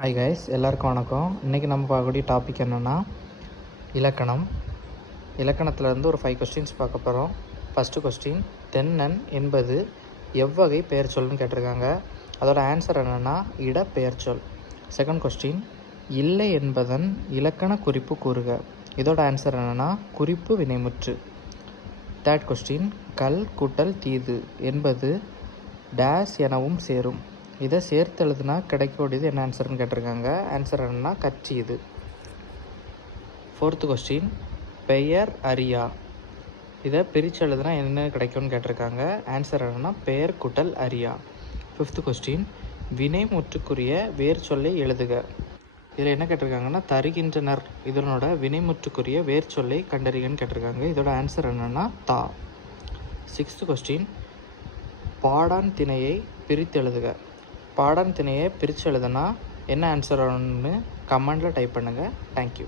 Hi guys, எல்லாருக்கும் வணக்கம். இன்றைக்கி நம்ம பார்க்கக்கூடிய டாபிக் என்னென்னா இலக்கணம். இலக்கணத்திலேருந்து ஒரு 5 கொஸ்டின்ஸ் பார்க்க போகிறோம். ஃபஸ்ட்டு கொஸ்டின், தென்னன் என்பது எவ்வகை பெயர்ச்சொல்னு கேட்டிருக்காங்க. அதோட ஆன்சர் என்னென்னா இடப்பெயர்ச்சொல். செகண்ட் கொஸ்டின், இல்லை என்பதன் இலக்கண குறிப்பு கூறுக. இதோட ஆன்சர் என்னென்னா குறிப்பு வினைமுற்று. தேர்ட் கொஸ்டின், கல் கூட்டல் தீது என்பது டேஸ் எனவும் சேரும். இதை சேர்த்து எழுதுனா கிடைக்கக்கூடியது என்ன ஆன்சர்னு கேட்டிருக்காங்க. ஆன்சர் என்னன்னா கட்சியது. ஃபோர்த்து கொஸ்டின், பெயர் அறியா. இதை பிரித்து எழுதுனா என்ன கிடைக்கும்னு கேட்டிருக்காங்க. ஆன்சர் என்னன்னா பெயர் கூட்டல் அறியா. ஃபிஃப்த்து கொஸ்டின், வினை முற்றுக்குரிய வேர் சொல்லை எழுதுக. இதில் என்ன கேட்டிருக்காங்கன்னா தருகின்றனர் இதனோட வினைமுற்றுக்குரிய வேர் சொல்லை கண்டறிகன்னு கேட்டிருக்காங்க. இதோட ஆன்சர் என்னன்னா தா. சிக்ஸ்த்து கொஸ்டின், பாடான் திணையை பிரித்து எழுதுக. பாடான் திணையை பிரித்து எழுதுனா என்ன ஆன்சர் வரும்னு கமெண்டில் டைப் பண்ணுங்கள். தேங்க்யூ.